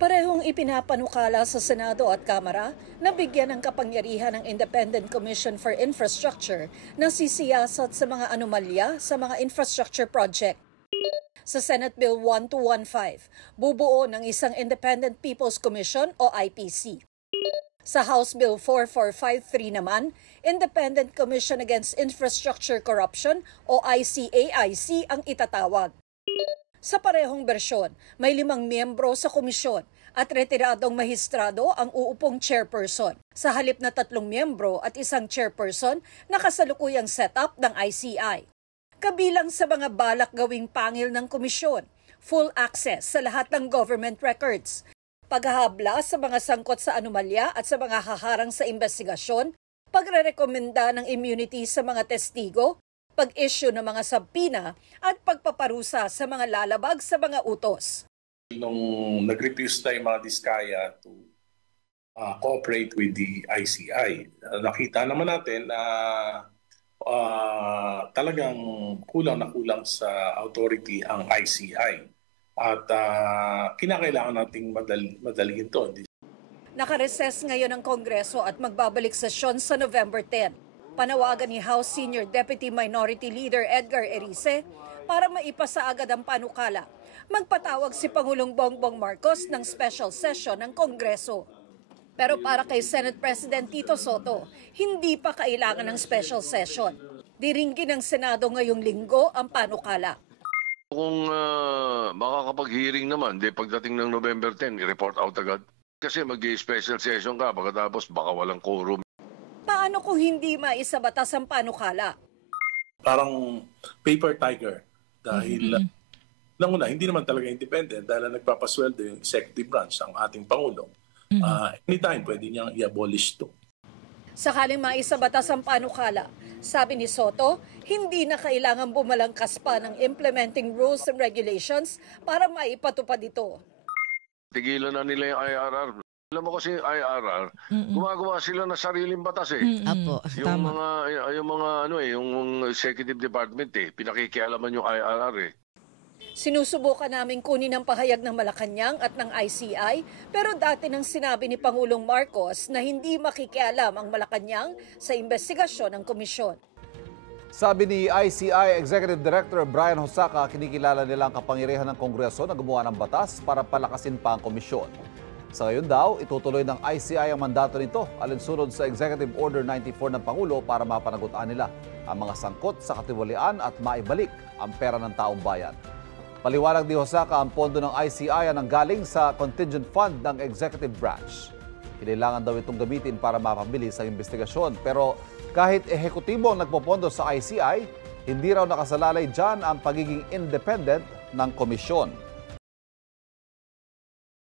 Parehong ipinapanukala sa Senado at Kamara na bigyan ng kapangyarihan ng Independent Commission for Infrastructure na sisiyasat sa mga anomalya sa mga infrastructure project. Sa Senate Bill 1215, bubuo ng isang Independent People's Commission o IPC. Sa House Bill 4453 naman, Independent Commission Against Infrastructure Corruption o ICAIC ang itatawag. Sa parehong bersyon, may 5 miyembro sa komisyon at retiradong mahistrado ang uupong chairperson, sa halip na 3 miyembro at isang chairperson na kasalukuyang setup ng ICI. Kabilang sa mga balak gawing pangil ng komisyon, full access sa lahat ng government records, paghahabla sa mga sangkot sa anomalya at sa mga haharang sa investigasyon, pagrerekomenda ng immunity sa mga testigo, pag-issue ng mga subpoena at pagpaparusa sa mga lalabag sa mga utos. Nung nag-refuse na yung mga Diskaya to cooperate with the ICI, nakita naman natin na talagang kulang na kulang sa authority ang ICI at kinakailangan nating madalihin ito. Nakareses ngayon ang Kongreso at magbabalik sesyon sa November 10. Panawagan ni House Senior Deputy Minority Leader Edgar Erice para maipasa agad ang panukala. Magpatawag si Pangulong Bongbong Marcos ng special session ng Kongreso. Pero para kay Senate President Tito Soto, hindi pa kailangan ng special session. Diringgin ng Senado ngayong linggo ang panukala. Kung makakapag-hearing naman, pagdating ng November 10, i-report out agad. Kasi mag-special session ka, pagkatapos baka walang quorum. Paano kung hindi maisabatas ang panukala? Parang paper tiger dahil una, hindi naman talaga independent dahil nagpapasweldo yung executive branch ang ating Pangulo. Anytime pwede niyang i-abolish to. Sakaling maisabatas ang panukala, sabi ni Soto, hindi na kailangan bumalangkas pa ng implementing rules and regulations para maipatupad ito. Tigilan na nila yung IRR. Alam mo kasi IRR, gumagawa sila ng sariling batas Apo, yung mga yung executive department pinakikialaman yung IRR Sinusubukan namin kunin ang pahayag ng Malacanang at ng ICI, pero dati nang sinabi ni Pangulong Marcos na hindi makikialam ang Malacanang sa investigasyon ng komisyon. Sabi ni ICI Executive Director Brian Hosaka, kinikilala nila ang kapangyarihan ng Kongreso na gumawa ng batas para palakasin pa ang komisyon. Sa ngayon daw, itutuloy ng ICI ang mandato nito alinsunod sa Executive Order 94 ng Pangulo para mapanagutan nila ang mga sangkot sa katiwalian at maibalik ang pera ng taong bayan. Paliwanag ni Hosaka, ang pondo ng ICI ay nanggaling sa contingent fund ng Executive Branch. Kailangan daw itong gamitin para mapabilis ang investigasyon. Pero kahit ehekutibo ang nagpopondo sa ICI, hindi raw nakasalalay dyan ang pagiging independent ng komisyon.